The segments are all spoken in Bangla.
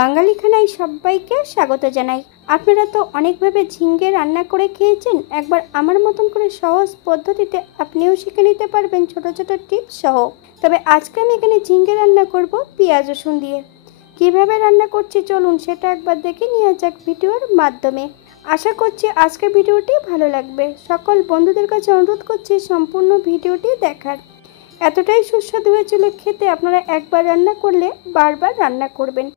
বাঙালি খানায় সবাইকে স্বাগত জানাই। আপনারা তো অনেকভাবে ঝিঙ্গে রান্না করে খেয়েছেন। একবার আমার মতন করে সহজ পদ্ধতিতে আপনিও শিখে নিতে পারবেন ছোট ছোট টিপস সহ। তবে আজকে আমি এখানে ঝিঙ্গে রান্না করব পেঁয়াজ রসুন দিয়ে। কিভাবে রান্না করছি চলুন সেটা একবার দেখে নেওয়া যাক ভিডিওর মাধ্যমে। আশা করছি আজকের ভিডিওটি ভালো লাগবে। সকল বন্ধুদের কাছে অনুরোধ করছি সম্পূর্ণ ভিডিওটি দেখার। এতটাই সুস্বাদু হয়েছিল খেতে, আপনারা একবার রান্না করলে বারবার রান্না করবেন।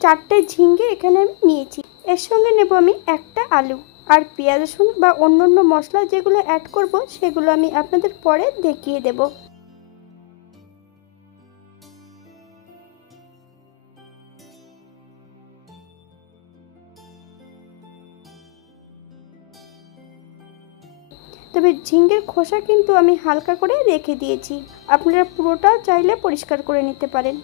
চারটে ঝিঙ্গে এখানে আমি নিয়েছি। এর সঙ্গে নেব আমি একটা আলু আর পেঁয়াজ রসুন বা অন্যান্য মশলা যেগুলো অ্যাড করব সেগুলো আমি আপনাদের পরে দেখিয়ে দেব। তবে ঝিঙ্গের খোসা কিন্তু আমি হালকা করে রেখে দিয়েছি, আপনারা পুরোটা চাইলে পরিষ্কার করে নিতে পারেন।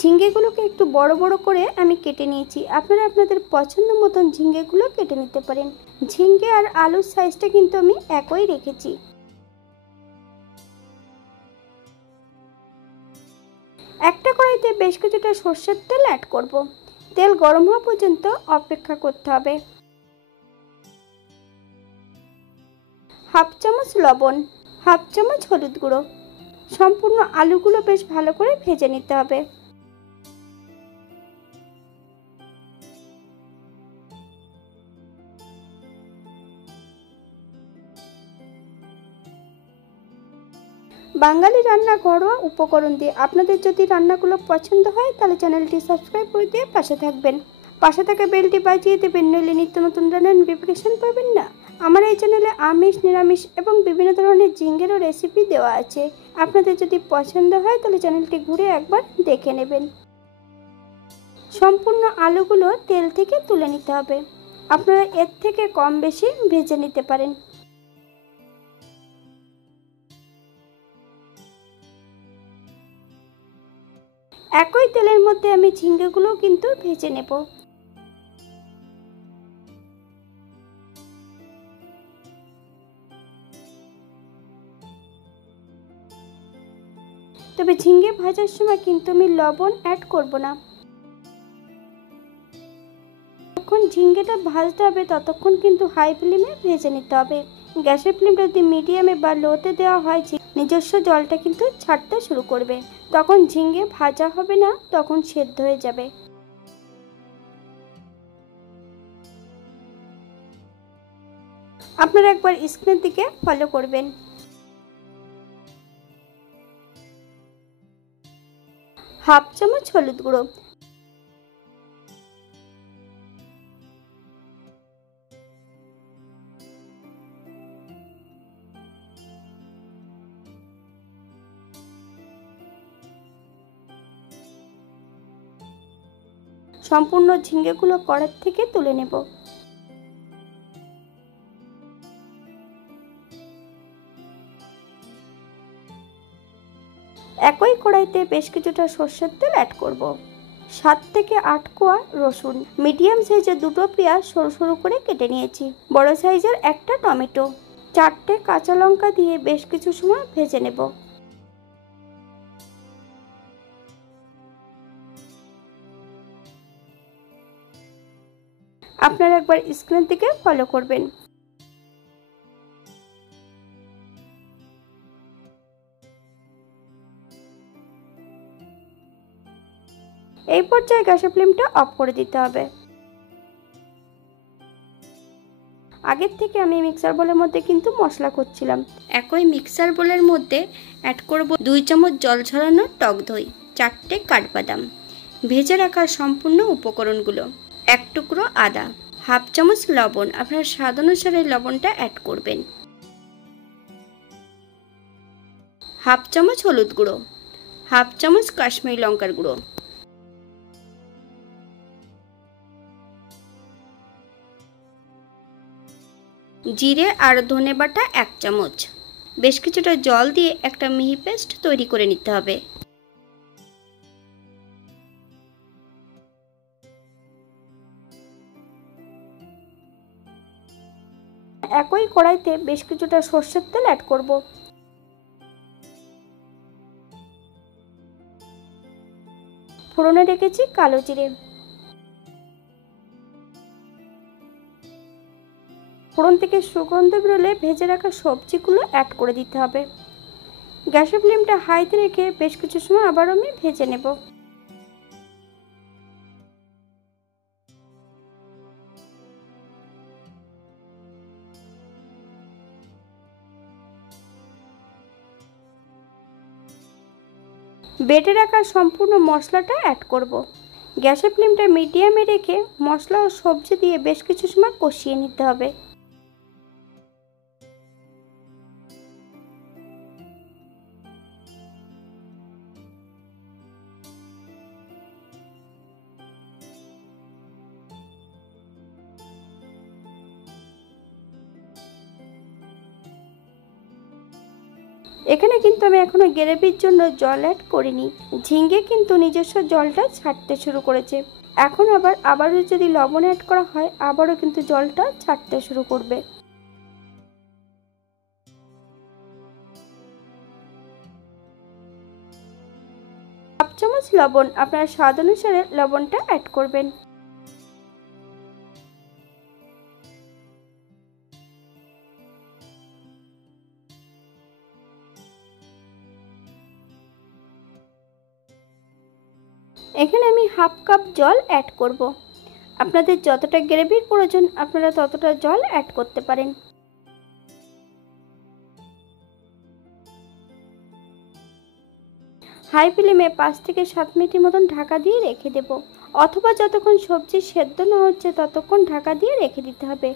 ঝিঙ্গেগুলোকে একটু বড় বড় করে আমি কেটে নিয়েছি। আপনারা আপনাদের পছন্দ মতন ঝিঙ্গেগুলো কেটে নিতে পারেন। ঝিঙ্গে আর আলুর সাইজটা কিন্তু আমি একই রেখেছি। একটা কড়াইতে বেশ কিছুটা সর্ষের তেল অ্যাড করব। তেল গরম হওয়া পর্যন্ত অপেক্ষা করতে হবে। হাফ চামচ লবণ, হাফ চামচ হলুদ গুঁড়ো। সম্পূর্ণ আলুগুলো বেশ ভালো করে ভেজে নিতে হবে। বাঙালি রান্না ঘরোয়া উপকরণ দিয়ে। আপনাদের যদি রান্নাগুলো পছন্দ হয় তাহলে চ্যানেলটি সাবস্ক্রাইব করে দিয়ে পাশে থাকবেন। পাশে থাকা বেলটি বাজিয়ে দেবেন, নইলে নিত্য নতুন রান্নার নোটিফিকেশন পাবেন না। আমার এই চ্যানেলে আমিষ, নিরামিষ এবং বিভিন্ন ধরনের ঝিঙ্গেরও রেসিপি দেওয়া আছে। আপনাদের যদি পছন্দ হয় তাহলে চ্যানেলটি ঘুরে একবার দেখে নেবেন। সম্পূর্ণ আলুগুলো তেল থেকে তুলে নিতে হবে। আপনারা এর থেকে কম বেশি ভেজে নিতে পারেন। একই তেলের মধ্যে আমি ঝিঙ্গেগুলো কিন্তু ভেজে নেব। তবে ঝিঙ্গে ভাজার সময় কিন্তু আমি লবণ অ্যাড করব না। যখন ঝিঙ্গেটা ভাজতে হবে ততক্ষণ কিন্তু হাই ফ্লেমে ভেজে নিতে হবে। গ্যাসের ফ্লেমটা যদি মিডিয়ামে বা লোতে দেওয়া হয় নিজস্ব জলটা কিন্তু ছাড়তে শুরু করবে। তখন ঝিঙ্গে ভাজা হবে না, তখন সেদ্ধ হয়ে যাবে। আপনারা একবার স্ক্রিনের দিকে ফলো করবেন। হাফ চামচ হলুদ গুঁড়ো, সম্পূর্ণ ঝিঙ্গেগুলো কড়াই থেকে তুলে নেব। একই কড়াইতে বেশ কিছুটা সর্ষের তেল অ্যাড করব। 7 থেকে 8 কোয়া রসুন, মিডিয়াম সাইজের দুটো পেঁয়াজ সরু সরু করে কেটে নিয়েছি, বড় সাইজের একটা টমেটো, 4টে কাঁচা লঙ্কা দিয়ে বেশ কিছু সময় ভেজে নেব। আপনারা একবার স্ক্রিনের দিকে ফলো করবেন। এই পর্যায়ে গ্যাসের ফ্লেমটা অফ করে দিতে হবে। আগের থেকে আমি মিক্সার বোলের মধ্যে কিন্তু মশলা করছিলাম। একই মিক্সার বোলের মধ্যে অ্যাড করব 2 চামচ জল ঝরানো টক দই, 4টে কাঠবাদাম, ভেজে রাখা সম্পূর্ণ উপকরণগুলো, 1 টুকরো আদা, হাফ চামচ লবণ, আপনার স্বাদ অনুসারে লবণটা অ্যাড করবেন, হাফ চামচ হলুদ গুঁড়ো, হাফ চামচ কাশ্মীরি লঙ্কার গুঁড়ো, জিরে আর ধনে বাটা 1 চামচ। বেশ কিছুটা জল দিয়ে একটা মিহি পেস্ট তৈরি করে নিতে হবে। একই কড়াইতে বেশ কিছুটা সর্ষের তেল অ্যাড করব। ফোড়নে রেখেছি কালো জিরে। ফোড়ন থেকে সুগন্ধ বেরোলে ভেজে রাখা সবজিগুলো অ্যাড করে দিতে হবে। গ্যাসের ফ্লেমটা হাইতে রেখে বেশ কিছু সময় আবার আমি ভেজে নেব। বেটে রাখা সম্পূর্ণ মশলাটা অ্যাড করব। গ্যাসের ফ্লেমটা মিডিয়ামে রেখে মশলা ও সবজি দিয়ে বেশ কিছু সময় কষিয়ে নিতে হবে। এখানে কিন্তু আমি এখনো গ্রেভির জন্য জল অ্যাড করিনি। ঝিঙ্গে কিন্তু নিজস্ব জলটা ছাড়তে শুরু করেছে। এখন আবারও যদি লবণ অ্যাড করা হয় আবারও কিন্তু জলটা ছাড়তে শুরু করবে। হাফ চামচ লবণ, আপনার স্বাদ অনুসারে লবণটা অ্যাড করবেন। এখানে আমি হাফ কাপ জল অ্যাড করব। আপনাদের যতটা গ্রেভির প্রয়োজন আপনারা ততটা জল অ্যাড করতে পারেন। হাই ফ্লেমে 5 থেকে 7 মিনিটের মতন ঢাকা দিয়ে রেখে দেব, অথবা যতক্ষণ সবজি সেদ্ধ না হচ্ছে ততক্ষণ ঢাকা দিয়ে রেখে দিতে হবে।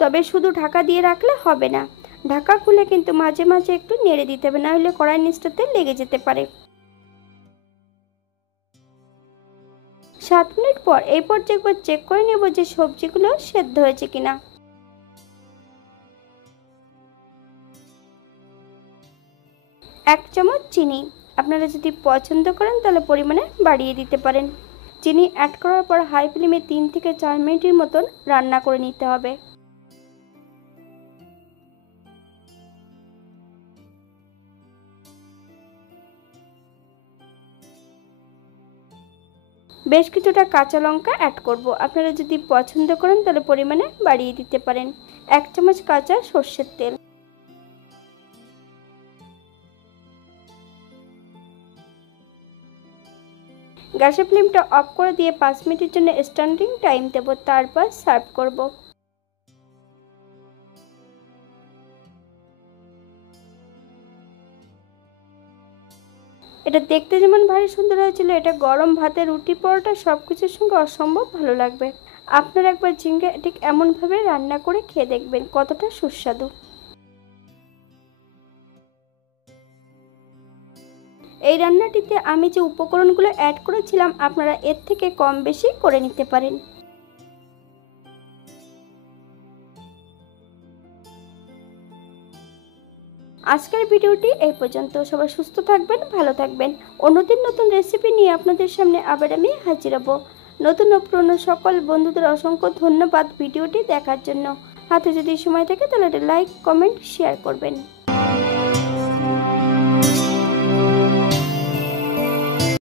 তবে শুধু ঢাকা দিয়ে রাখলে হবে না, ঢাকা খুলে কিন্তু মাঝে মাঝে একটু নেড়ে দিতে হবে, না হলে কড়াইয়ের নিচটাতে লেগে যেতে পারে। 7 মিনিট পর এই পর্যায়ে একবার চেক করে নেব যে সবজিগুলো সেদ্ধ হয়েছে কিনা। এক চামচ চিনি, আপনারা যদি পছন্দ করেন তাহলে পরিমাণে বাড়িয়ে দিতে পারেন। চিনি অ্যাড করার পর হাই ফ্লেমে 3 থেকে 4 মিনিটের মতন রান্না করে নিতে হবে। বেশ কিছুটা কাঁচা লঙ্কা অ্যাড করব, আপনারা যদি পছন্দ করেন তাহলে পরিমাণে বাড়িয়ে দিতে পারেন। 1 চামচ কাঁচা সর্ষের তেল। গ্যাসের ফ্লেমটা অফ করে দিয়ে 5 মিনিটের জন্য স্ট্যান্ডিং টাইম দেব, তারপর সার্ভ করব। এটা দেখতে যেমন ভারী সুন্দর হয়েছিল, এটা গরম ভাতে, রুটি, পরোটা সব কিছুর সঙ্গে অসম্ভব ভালো লাগবে। আপনারা একবার ঝিঙ্গে ঠিক এমনভাবে রান্না করে খেয়ে দেখবেন কতটা সুস্বাদু। এই রান্নাটিতে আমি যে উপকরণগুলো অ্যাড করেছিলাম আপনারা এর থেকে কম বেশি করে নিতে পারেন। আজকের ভিডিওটি এই পর্যন্ত। সবাই সুস্থ থাকবেন, ভালো থাকবেন। অন্যদিন নতুন রেসিপি নিয়ে আপনাদের সামনে আবার আমি হাজির হব। নতুন ও পুরনো সকল বন্ধুদের অসংখ্য ধন্যবাদ ভিডিওটি দেখার জন্য। হাতে যদি সময় থাকে তাহলে লাইক, কমেন্ট, শেয়ার করবেন।